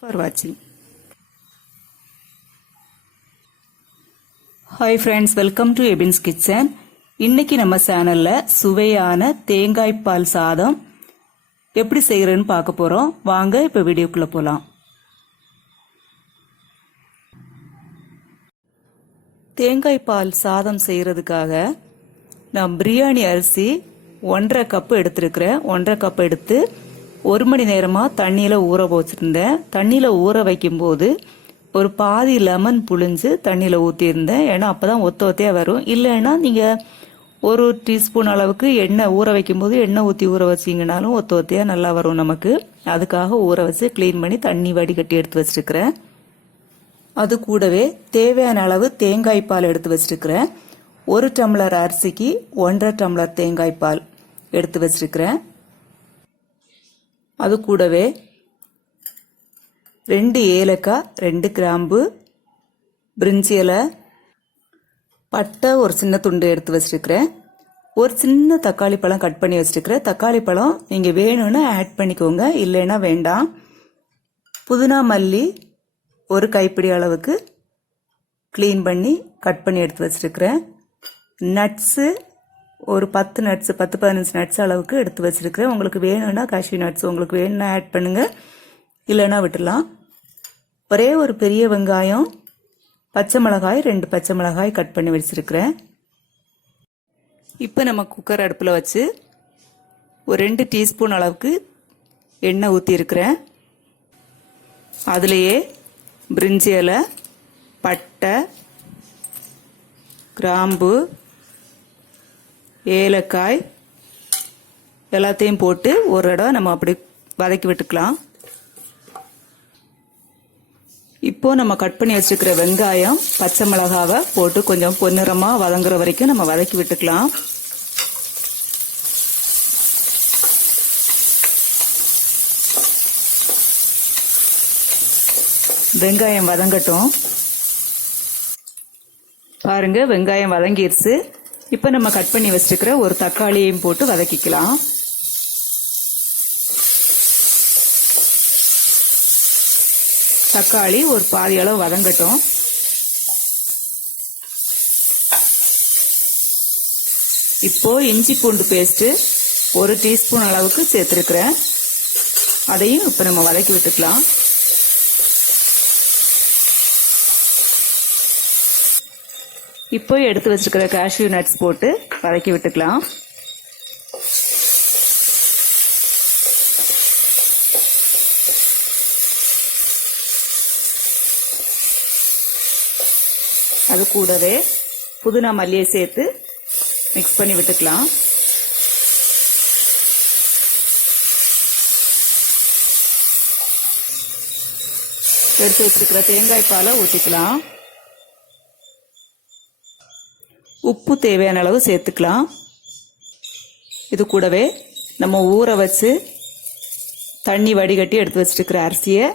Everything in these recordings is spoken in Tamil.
for watching. Hi friends, welcome to EBINS KITCHEN. இன்னைக்கு நம்ம சேனல்ல சுவையான தேங்காய் பால் சாதம் எப்படி செய்யறதுன்னு பார்க்க போறோம். வாங்க இப்ப வீடியோக்குள்ள போலாம். தேங்காய் பால் சாதம் செய்யறதுக்காக நான் பிரியாணி அரிசி 1.5 கப் எடுத்துருக்கிறேன். 1.5 கப் எடுத்து 1 மணி நேரமா தண்ணியில ஊற வச்சிருந்தேன். தண்ணியில ஊற வைக்கும் போது ஒரு பாதி லெமன் புழிஞ்சு தண்ணியில ஊற்றியிருந்தேன். ஏன்னா அப்பதான் ஒத்தையா வரும். இல்லைன்னா நீங்க 1 டீஸ்பூன் அளவுக்கு எண்ணெய் ஊற வைக்கும் போது எண்ணெய் ஊற்றி ஊற வச்சிங்கனாலும் ஒத்தையா நல்லா வரும் நமக்கு. அதுக்காக ஊற வச்சு கிளீன் பண்ணி தண்ணி வடிகட்டி எடுத்து வச்சிருக்கிறேன். அது கூடவே தேவையான அளவு தேங்காய் பால் எடுத்து வச்சிருக்கிறேன். 1 டம்ளர் அரிசிக்கு 1.5 டம்ளர் தேங்காய் பால் எடுத்து வச்சிருக்கிறேன். அது கூடவே 2 ஏலக்காய், 2 கிராம்பு, பிரிஞ்சி இலை, பட்டை ஒரு சின்ன துண்டு எடுத்து வச்சிருக்கிறேன். ஒரு சின்ன தக்காளி பழம் கட் பண்ணி வச்சிருக்கிறேன். தக்காளி பழம் நீங்க வேணும்னா ஆட் பண்ணிக்கோங்க, இல்லைன்னா வேண்டாம். புதினா மல்லி ஒரு கைப்பிடி அளவுக்கு கிளீன் பண்ணி கட் பண்ணி எடுத்து வச்சிருக்கிறேன். நட்ஸு ஒரு 10 நட்ஸ் 10-15 நட்ஸ் அளவுக்கு எடுத்து வச்சிருக்கிறேன். உங்களுக்கு வேணும்னா காஷ்யூ நட்ஸ் உங்களுக்கு வேணும்னா ஆட் பண்ணுங்க, இல்லைன்னா விட்டுலாம். ஒரே ஒரு பெரிய வெங்காயம், பச்சை மிளகாய் 2 பச்சை மிளகாய் கட் பண்ணி வச்சிருக்கிறேன். இப்போ நம்ம குக்கர் அடுப்பில் வச்சு ஒரு 2 டீஸ்பூன் அளவுக்கு எண்ணெய் ஊற்றி இருக்கிறேன். அதுலேயே பிரிஞ்சி இலை, பட்டை, கிராம்பு, ஏலக்காய் எல்லாத்தையும் போட்டு ஒரு இடம் நம்ம அப்படி வதக்கி விட்டுக்கலாம். இப்போ நம்ம கட் பண்ணி வச்சிருக்கிற வெங்காயம், பச்சை மிளகாவை போட்டு கொஞ்சம் பொன்னிறமா வதங்குற வரைக்கும் நம்ம வதக்கி விட்டுக்கலாம். வெங்காயம் வதங்கட்டும். பாருங்க, வெங்காயம் வதங்கிருச்சு. இப்போ நம்ம கட் பண்ணி வச்சிருக்கிற ஒரு தக்காளியையும் போட்டு வதக்கிக்கலாம். தக்காளி ஒரு பாதி அளவு வதங்கட்டும். இப்போ இஞ்சி பூண்டு பேஸ்ட் 1 டீஸ்பூன் அளவுக்கு சேர்த்திருக்கிறேன். அதையும் இப்போ நம்ம வதக்கி விட்டுக்கலாம். இப்போ எடுத்து வச்சிருக்கிற காஷ்யூ நட்ஸ் போட்டு வதக்கி விட்டுக்கலாம். அது கூடவே புதினா மல்லியை சேர்த்து மிக்ஸ் பண்ணி விட்டுக்கலாம். எடுத்து வச்சிருக்கிற தேங்காய் பாலை ஊற்றிக்கலாம். உப்பு தேவையான அளவு சேர்த்துக்கலாம். இது கூடவே நம்ம ஊற வச்சு தண்ணி வடிகட்டி எடுத்து வச்சிருக்கிற அரிசியை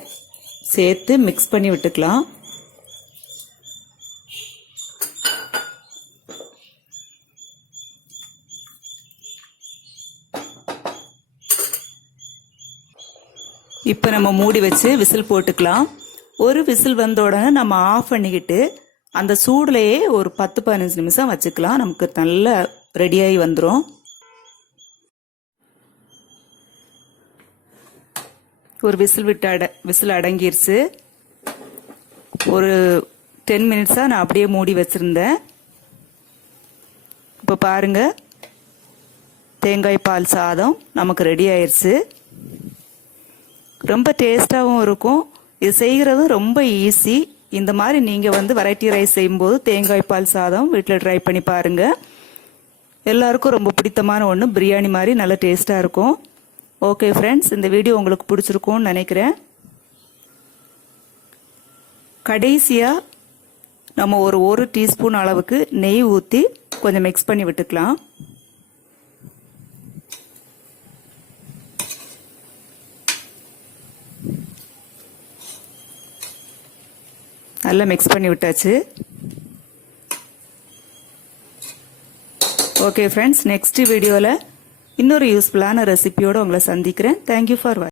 சேர்த்து மிக்ஸ் பண்ணி விட்டுக்கலாம். இப்போ நம்ம மூடி வச்சு விசில் போட்டுக்கலாம். ஒரு விசில் வந்த உடனே நம்ம ஆஃப் பண்ணிக்கிட்டு அந்த சூடுலையே ஒரு 10-15 நிமிஷம் வச்சுக்கலாம். நமக்கு நல்லா ரெடியாகி வந்துடும். ஒரு விசில் அடங்கிருச்சு. ஒரு 10 மினிட்ஸா நான் அப்படியே மூடி வச்சிருந்தேன். இப்போ பாருங்க, தேங்காய் பால் சாதம் நமக்கு ரெடி ஆயிருச்சு. ரொம்ப டேஸ்டாகவும் இருக்கும். இது செய்கிறதும் ரொம்ப ஈஸி. இந்த மாதிரி நீங்கள் வெரைட்டி ரைஸ் செய்யும்போது தேங்காய் பால் சாதம் வீட்டில் ட்ரை பண்ணி பாருங்க. எல்லாருக்கும் ரொம்ப பிடித்தமான ஒன்று. பிரியாணி மாதிரி நல்ல டேஸ்டாக இருக்கும். ஓகே ஃப்ரெண்ட்ஸ், இந்த வீடியோ உங்களுக்கு பிடிச்சிருக்கும்னு நினைக்கிறேன். கடைசியாக நம்ம ஒரு டீஸ்பூன் அளவுக்கு நெய் ஊற்றி கொஞ்சம் மிக்ஸ் பண்ணி விட்டுக்கலாம். நல்லா மிக்ஸ் பண்ணி விட்டாச்சு. ஓகே ஃப்ரெண்ட்ஸ், நெக்ஸ்ட் வீடியோவில் இன்னொரு யூஸ்ஃபுல்லான ரெசிபியோடு உங்களை சந்திக்கிறேன். தேங்க்யூ ஃபார் வாட்சிங்.